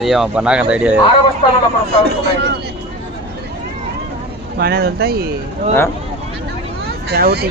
ఏమబ్బా నాకు అంత ఐడియా లేదు బాగానే ఉంటాయి ఆ? రావుటి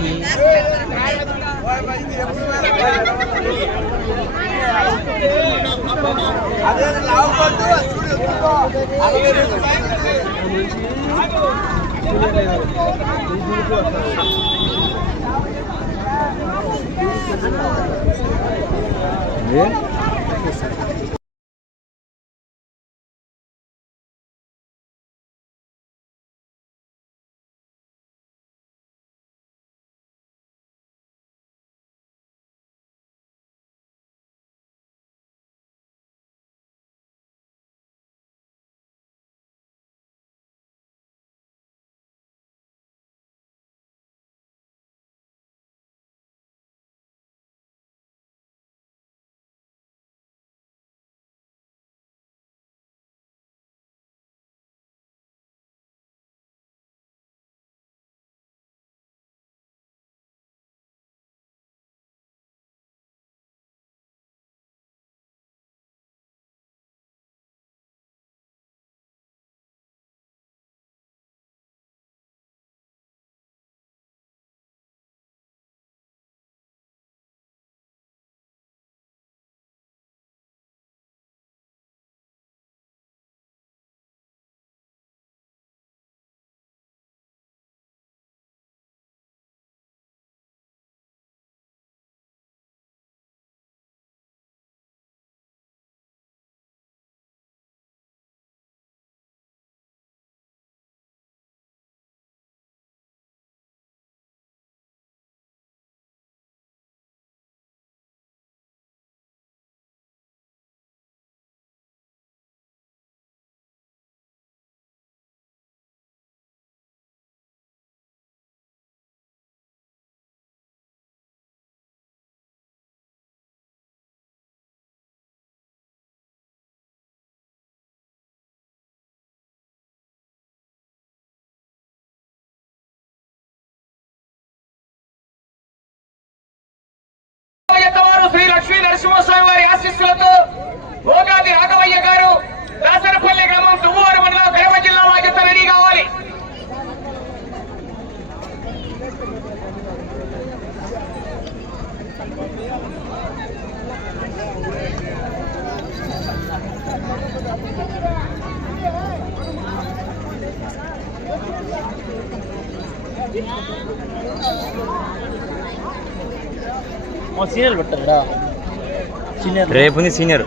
శ్రీ లక్ష్మీ నరసింహస్వామి వారి ఆశీస్సులతో భోగాది రాఘవయ్య గారు దాసరపల్లి గ్రామం తుమ్మూరు మండలం కడప జిల్లా బాధ్యత రెడీ కావాలి సీనియర్ పెట్టారా సీనియర్. రేపు ఉంది సీనియర్.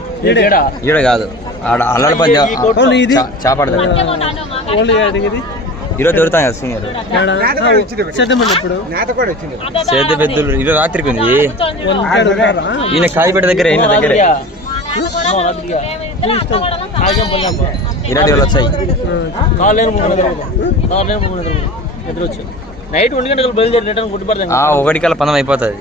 ఈడ కాదు. ఆడ అల్లడ పని ఈ కొట్టు ఇది? చాపాడు ఈరోజు దొరుకుతాం కదా సీనియర్. సేద్య పెద్దలు ఈరోజు రాత్రికి ఉంది ఈయన కాయిపేట దగ్గర ఈయన దగ్గరే. వాళ్ళు వచ్చాయి. నైట్ ఒంటి గంటలకు బయలుదేరి రిటర్న్ గుడ్డిపడతాం ఆ ఒకటికల్లా పనం అయిపోతుంది.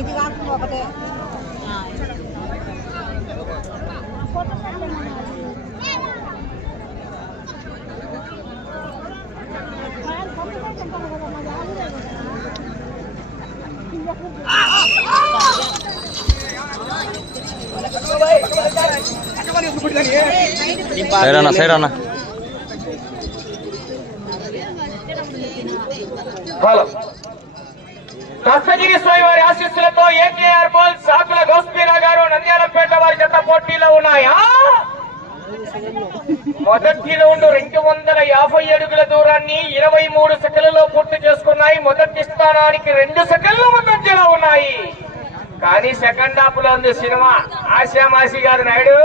ఇది కాకుండా ఒకటే సైడ్ అన్న సైడ్ అన్న. హలో స్వామి వారి ఆశీస్సులతో ఏకేఆర్ బాల్ సాకుల గౌస్పీరా గారు నంద్యాలపేట వారి జత పోటీలో ఉన్నాయా? మొదటి రౌండ్ రెండు వందల యాభై అడుగుల దూరాన్ని ఇరవై మూడు సెకండ్లలో పూర్తి చేసుకున్నాయి. మొదటి స్థానానికి రెండు సెకండ్లు ముందంజలో ఉన్నాయి. కానీ సెకండ్ హాఫ్లో ఉంది సినిమా. ఆశామాసి గారు నాయుడు.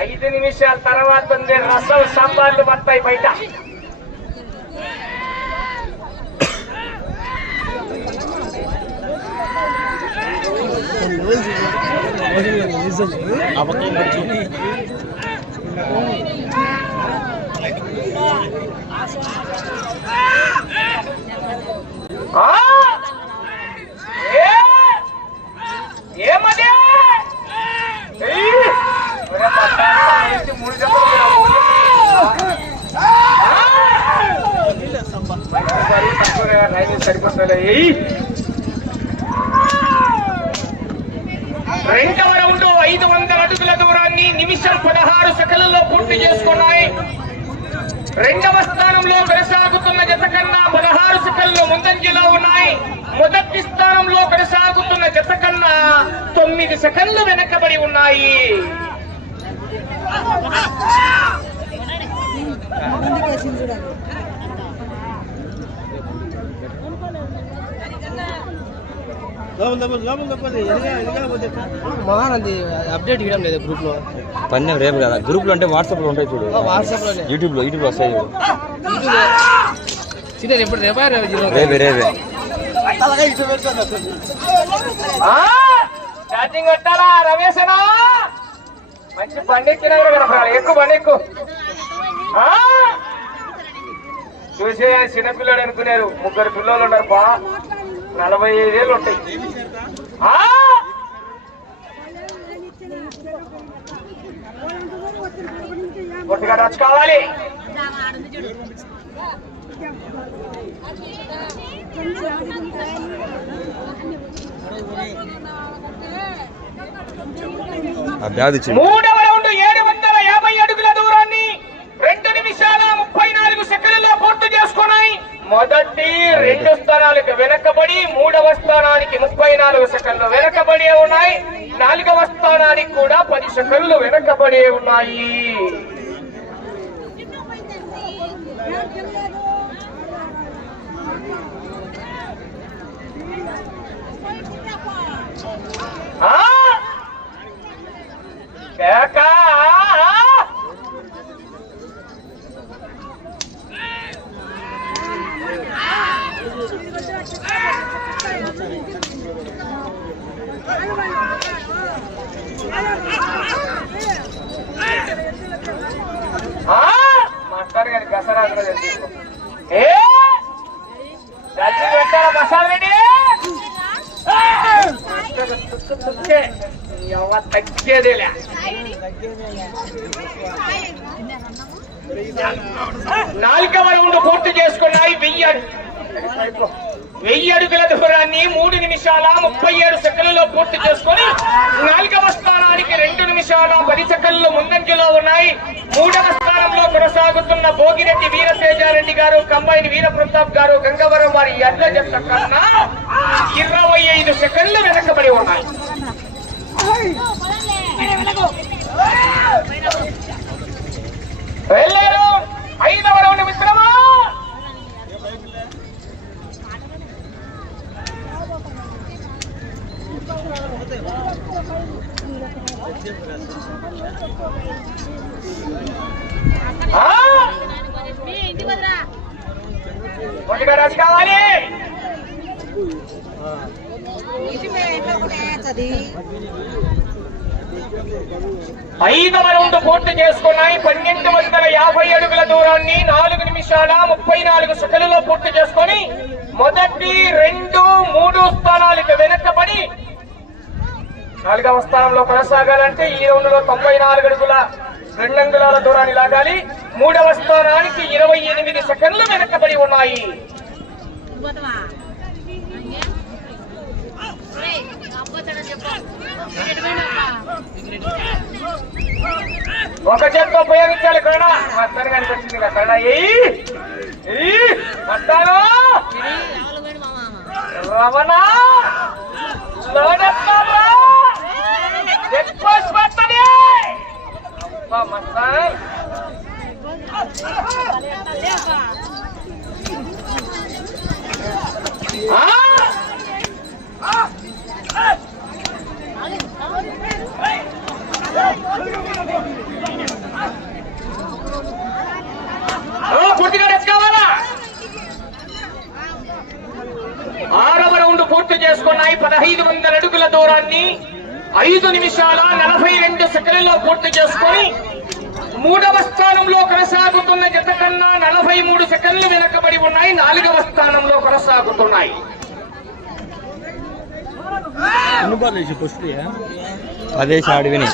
ఐదు నిమిషాల తర్వాత ఉంది. రసం సంబార్లు పడతాయి బయట. ఆ? ఏయ్! రెండవ రౌండ్ ఐదు వందల అడుగుల దూరాన్ని నిమిషం పదహారు సెకండ్లలో పూర్తి చేసుకున్నాయి రెండవ స్థానంలో కొనసాగుతున్న జత కన్నా పదహారు సెకండ్లు ముందంజలో ఉన్నాయి మొదటి స్థానంలో కొనసాగుతున్న జత కన్నా తొమ్మిది సెకండ్లు వెనకబడి ఉన్నాయి మహానంది అప్డేట్ ఇవ్వడం లేదు గ్రూప్లో పందెం రేపు కదా. గ్రూప్లో అంటే వాట్సాప్లో ఉంటాయి చూడు. వాట్సాప్లోనే. యూట్యూబ్లో యూట్యూబ్లో వస్తాయి చూడు. ఎప్పుడు రేపా రేపు. రేపే రేపే పెట్టాలా రమేశనా? మంచి బండి ఎక్కినారు కదా ఎక్కువ బండి ఎక్కువ చూసే చిన్నపిల్లడు అనుకున్నారు. ముగ్గురు పిల్లలు ఉన్నారు బా. నలభై ఐదేళ్ళు ఉంటాయి. ఆ? కొద్దిగా కావాలి. మూడవ రౌండ్ ఏడు వందల యాభై అడుగుల దూరాన్ని రెండు నిమిషాల ముప్పై నాలుగు సెకండ్లలో పూర్తి చేసుకున్నాయి. మొదటి రెండు స్థానాలకు వెనకబడి మూడవ స్థానానికి ముప్పై నాలుగు సెకండ్లు వెనకబడి ఉన్నాయి. నాలుగవ స్థానానికి కూడా పది సెకండ్లు వెనకబడి ఉన్నాయి. ఎవ తగ్గేదేలే పూర్తి చేసుకున్నాయి వెయ్యి వెయ్యి అడుగుల దూరాన్ని మూడు నిమిషాల ముప్పై ఏడు సెకండ్లలో పూర్తి చేసుకొని నాలుగవ స్థానానికి రెండు నిమిషాల పది సెకండ్లు ముందంజలో ఉన్నాయి మూడవ స్థానంలో కొనసాగుతున్న భోగిరెడ్డి వీరశేజారెడ్డి గారు కంబైన్ వీరప్రతాప్ గారు గంగవరం వారి ఎడ్ల జత కన్నా ఇరవై ఐదు సెకండ్లు వెనకబడి ఉన్నాయి వెళ్ళారు ఐదవ రౌండ్ మిత్రమా ఆ? ఒకటిగా రాజు కావాలి ఐదవ రౌండ్ పూర్తి చేసుకున్నాయి పన్నెండు వందల యాభై అడుగుల నాలుగు నిమిషాల ముప్పై నాలుగు సెకండ్లలో పూర్తి చేసుకొని మొదటి రెండు మూడు స్థానాలకు వెనక్కబడి నాలుగవ స్థానంలో కొనసాగాలంటే ఈ రౌండ్లో తొంభై నాలుగు అడుగుల రెండు అంగుళాల దూరాన్ని లాగాలి. మూడవ స్థానానికి ఇరవై ఎనిమిది సెకండ్లు వెనక్కబడి ఉన్నాయి. ఒక చేత్తో ఉపయోగించాలి కరుణ. మస్తాను కనిపించింది కదా కరుణ. ఏయ్! ఏయ్! రమణ లోడెత్తారా పూర్తిగా పోస్ట్ కావాలా? ఆరవ రౌండ్ పూర్తి చేసుకున్నాయి. పదహైదు వందల అడుగుల దూరాన్ని ఐదు నిమిషాల నలభై రెండు సెకండ్లలో పూర్తి చేసుకొని మూడవ స్థానంలో కొనసాగుతున్న జత కన్నా నలభై మూడు సెకండ్లు వెనకబడి ఉన్నాయి. నాలుగవ స్థానంలో కొనసాగుతున్నాయి. పదేసి ఆడివిని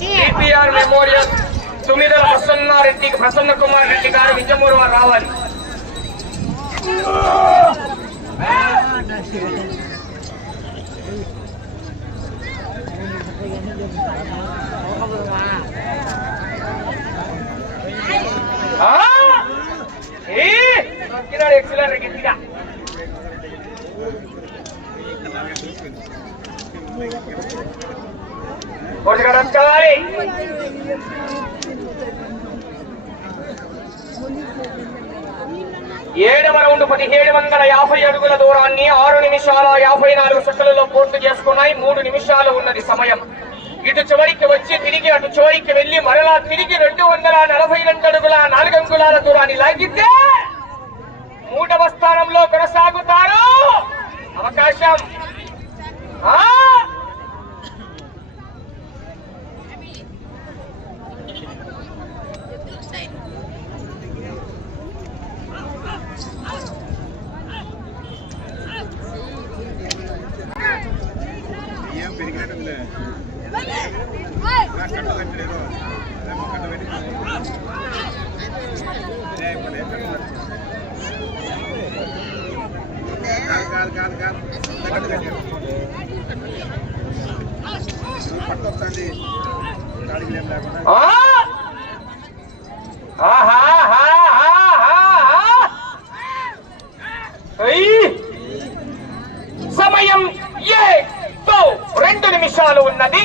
సిపిఆర్ మెమోరియల్ తుమ్మిదల ప్రసన్నారెడ్డి ప్రసన్న కుమార్ రెడ్డి గారు విజయమూరు వారు రావాలి ఆ? ఏ? ఏడవ రౌండ్ పదిహేడు వందల యాభై అడుగుల దూరాన్ని ఆరు నిమిషాల యాభై నాలుగు సెకండ్లలో పూర్తి చేసుకున్నాయి మూడు నిమిషాలు ఉన్నది సమయం ఇటు చివరికి వచ్చి తిరిగి అటు చివరికి వెళ్ళి మరలా తిరిగి రెండు వందల నలభై రెండు అడుగుల నాలుగు అంగుళాల దూరాన్ని లాగితే మూడవ స్థానంలో కొనసాగుతారు. అవకాశం. ఆ? ఆహా రెండు ఉన్నది.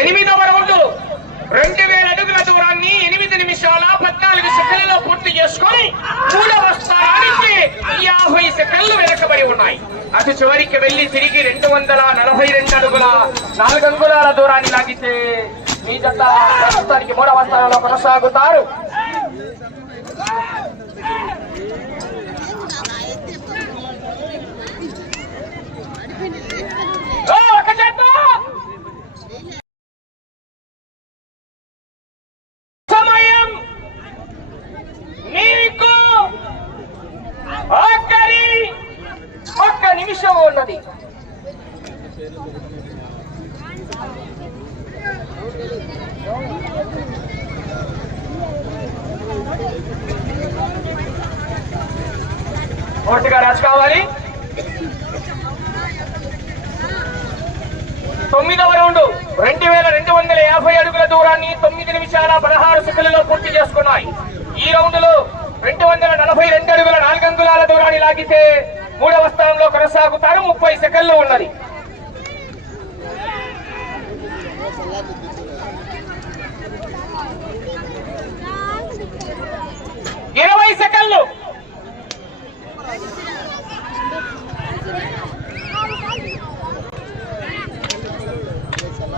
ఎనిమిదవ రౌండ్ రెండు వేల అడుగుల దూరాన్ని ఎనిమిది నిమిషాల పద్నాలుగు సెకండ్లలో పూర్తి చేసుకొని మూడవ స్థానానికి యాభై సెకండ్లు వెనకబడి ఉన్నాయి. అటు చివరికి వెళ్ళి తిరిగి రెండు వందల నాలుగు అంగుళాల దూరాన్ని లాగితే మీ జత ప్రస్తుతానికి మూడవ స్థానంలో కొనసాగుతారు. తొమ్మిదవ రౌండ్ రెండు వేల రెండు వందల యాభై అడుగుల దూరాన్ని తొమ్మిది నిమిషాల పదహారు సెకండ్లలో పూర్తి చేసుకున్నాయి. ఈ రౌండ్లో రెండు వందల నలభై రెండు అడుగుల నాలుగంగుళాల దూరాన్ని లాగితే మూడవ స్థానంలో కొనసాగుతారు ముప్పై సెకండ్లు ఉన్నది. ఇరవై సెకండ్లు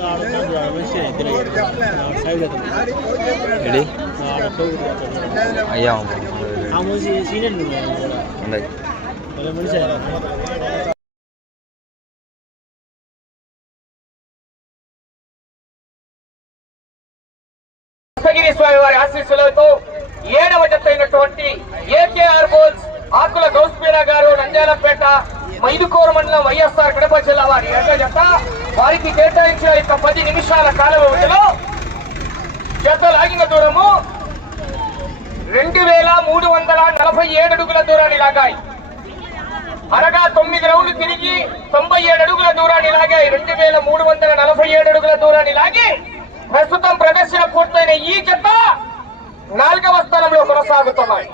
వారు రావాలి రెడీ అయ్యా ఉండదు స్వామి వారి ఆశీస్సులతో ఏడవ జత అయినటువంటి ఏకేఆర్ బోల్స్ ఆకుల గౌస్పీరా గారు నంద్యాలపేట మైదుకూరు మండలం వైఎస్ఆర్ కడప జిల్లా వారి ఏడవ జత. వారికి కేటాయించిన యొక్క పది నిమిషాల కాల వ్యవధిలో జత లాగిన దూరము రెండు వేల మూడు వందల నలభై ఏడు అడుగుల దూరాన్ని లాగాయి. అనగా తొమ్మిది రౌండ్లు తిరిగి తొంభై ఏడు అడుగుల దూరాన్ని లాగాయి. రెండు వేల మూడు వందల నలభై ఏడు అడుగుల దూరాన్ని లాగి ప్రస్తుతం ప్రదర్శన పూర్తయిన ఈ జత నాలుగవ స్థానంలో కొనసాగుతున్నాయి.